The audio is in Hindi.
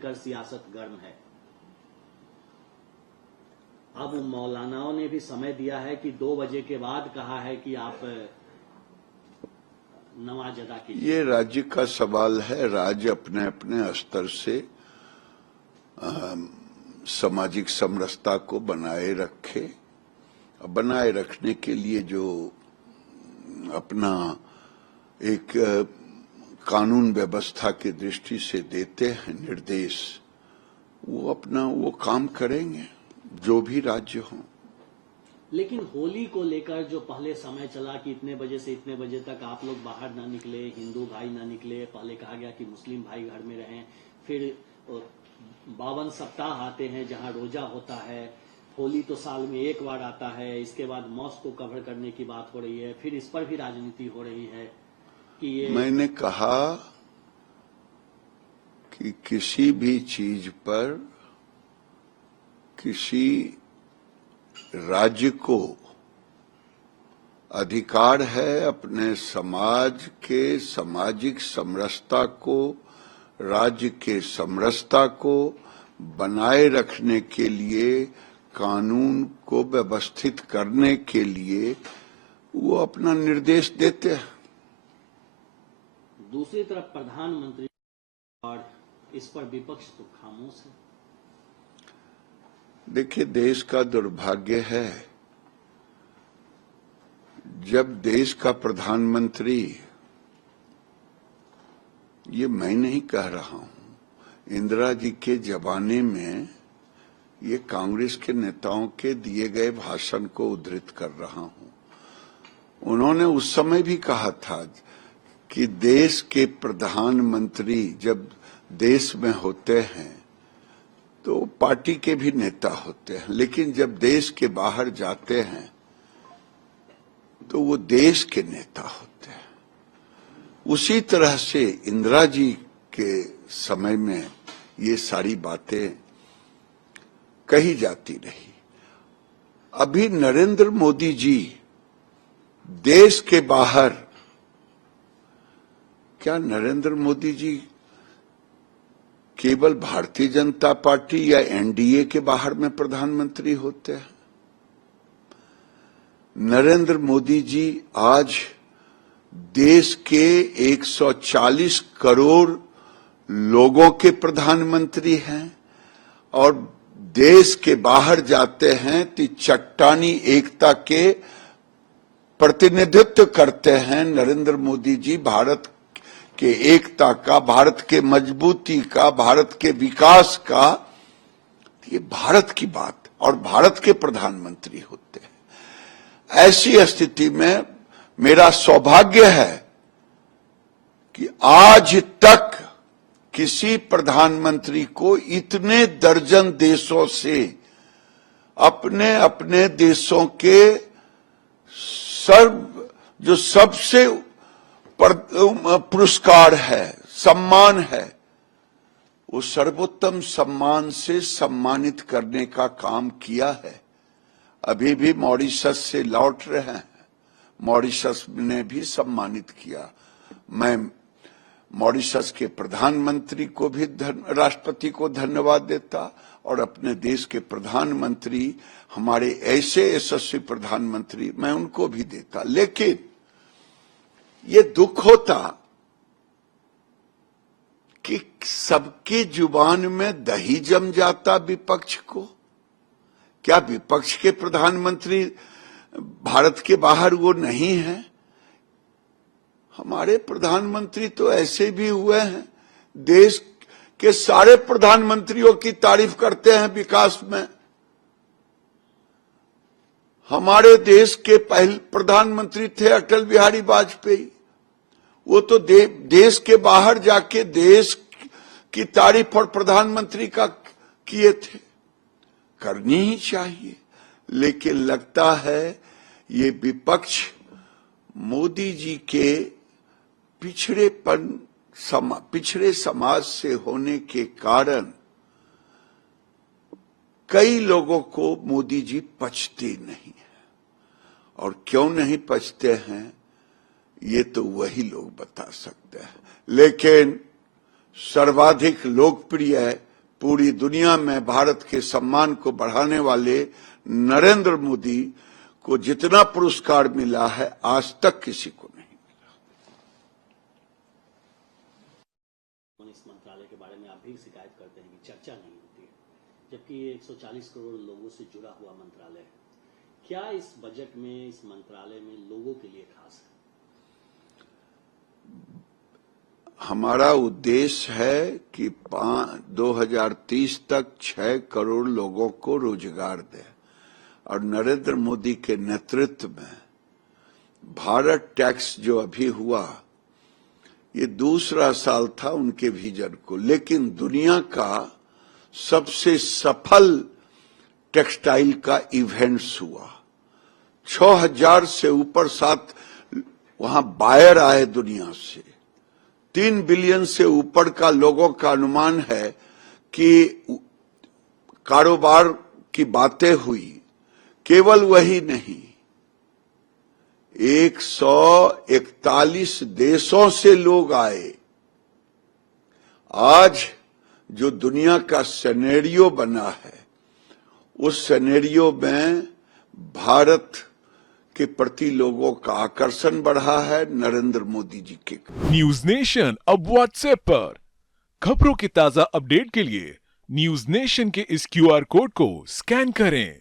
लेकर सियासत गर्म है। अब मौलानाओं ने भी समय दिया है कि 2 बजे के बाद कहा है कि आप नमाज अदा कीजिए। ये राज्य का सवाल है। राज्य अपने अपने स्तर से सामाजिक समरसता को बनाए रखे। बनाए रखने के लिए जो अपना एक कानून व्यवस्था की दृष्टि से देते हैं निर्देश, वो अपना वो काम करेंगे, जो भी राज्य हो। लेकिन होली को लेकर जो पहले समय चला कि इतने बजे से इतने बजे तक आप लोग बाहर ना निकले, हिंदू भाई ना निकले, पहले कहा गया कि मुस्लिम भाई घर में रहें, फिर 52 सप्ताह आते हैं जहां रोजा होता है, होली तो साल में एक बार आता है, इसके बाद मॉस्क को कवर करने की बात हो रही है, फिर इस पर भी राजनीति हो रही है कि ये। मैंने कहा कि किसी भी चीज पर किसी राज्य को अधिकार है अपने समाज के सामाजिक समरसता को, राज्य के समरसता को बनाए रखने के लिए, कानून को व्यवस्थित करने के लिए वो अपना निर्देश देते हैं। दूसरी तरफ प्रधानमंत्री और इस पर विपक्ष तो खामोश है। देखिए, देश का दुर्भाग्य है जब देश का प्रधानमंत्री, ये मैं नहीं कह रहा हूं, इंदिरा जी के जमाने में ये कांग्रेस के नेताओं के दिए गए भाषण को उद्धृत कर रहा हूं। उन्होंने उस समय भी कहा था कि देश के प्रधानमंत्री जब देश में होते हैं तो पार्टी के भी नेता होते हैं, लेकिन जब देश के बाहर जाते हैं तो वो देश के नेता होते हैं। उसी तरह से इंदिरा जी के समय में ये सारी बातें कही जाती रही। अभी नरेंद्र मोदी जी देश के बाहर, क्या नरेंद्र मोदी जी केवल भारतीय जनता पार्टी या एनडीए के बाहर में प्रधानमंत्री होते हैं? नरेंद्र मोदी जी आज देश के 140 करोड़ लोगों के प्रधानमंत्री हैं और देश के बाहर जाते हैं तो चट्टानी एकता के प्रतिनिधित्व करते हैं। नरेंद्र मोदी जी भारत के एकता का, भारत के मजबूती का, भारत के विकास का, ये भारत की बात, और भारत के प्रधानमंत्री होते हैं। ऐसी स्थिति में मेरा सौभाग्य है कि आज तक किसी प्रधानमंत्री को इतने दर्जन देशों से अपने अपने देशों के जो सबसे पुरस्कार है, सम्मान है, वो सर्वोत्तम सम्मान से सम्मानित करने का काम किया है। अभी भी मॉरिशस से लौट रहे हैं, मॉरिशस ने भी सम्मानित किया। मैं मॉरिशस के प्रधानमंत्री को भी राष्ट्रपति को धन्यवाद देता और अपने देश के प्रधानमंत्री, हमारे ऐसे यशस्वी प्रधानमंत्री, मैं उनको भी देता। लेकिन ये दुख होता कि सबके जुबान में दही जम जाता विपक्ष को। क्या विपक्ष के प्रधानमंत्री भारत के बाहर वो नहीं है? हमारे प्रधानमंत्री तो ऐसे भी हुए हैं, देश के सारे प्रधानमंत्रियों की तारीफ करते हैं विकास में। हमारे देश के पहले प्रधानमंत्री थे अटल बिहारी वाजपेयी, वो तो देश के बाहर जाके देश की तारीफ और प्रधानमंत्री का किए थे। करनी ही चाहिए, लेकिन लगता है ये विपक्ष मोदी जी के पिछड़े समाज से होने के कारण कई लोगों को मोदी जी पचते नहीं है। और क्यों नहीं पचते हैं ये तो वही लोग बता सकते हैं। लेकिन सर्वाधिक लोकप्रिय पूरी दुनिया में भारत के सम्मान को बढ़ाने वाले नरेंद्र मोदी को जितना पुरस्कार मिला है आज तक किसी को नहीं। इस मंत्रालय के बारे में आप भी शिकायत करते हैं कि चर्चा नहीं होती है, जबकि ये 140 करोड़ लोगों से जुड़ा हुआ मंत्रालय है। क्या इस बजट में, इस मंत्रालय में लोगों के लिए खास है? हमारा उद्देश्य है कि 2030 तक 6 करोड़ लोगों को रोजगार दे, और नरेंद्र मोदी के नेतृत्व में भारत टैक्स जो अभी हुआ, ये दूसरा साल था उनके विजन को, लेकिन दुनिया का सबसे सफल टेक्सटाइल का इवेंट्स हुआ। 6000 से ऊपर 7 वहां बायर आए दुनिया से। 3 बिलियन से ऊपर का लोगों का अनुमान है कि कारोबार की बातें हुई। केवल वही नहीं, 141 देशों से लोग आए। आज जो दुनिया का सिनेरियो बना है, उस सिनेरियो में भारत के प्रति लोगों का आकर्षण बढ़ा है नरेंद्र मोदी जी के। न्यूज नेशन अब व्हाट्सएप पर खबरों के ताजा अपडेट के लिए न्यूज नेशन के इस QR कोड को स्कैन करें।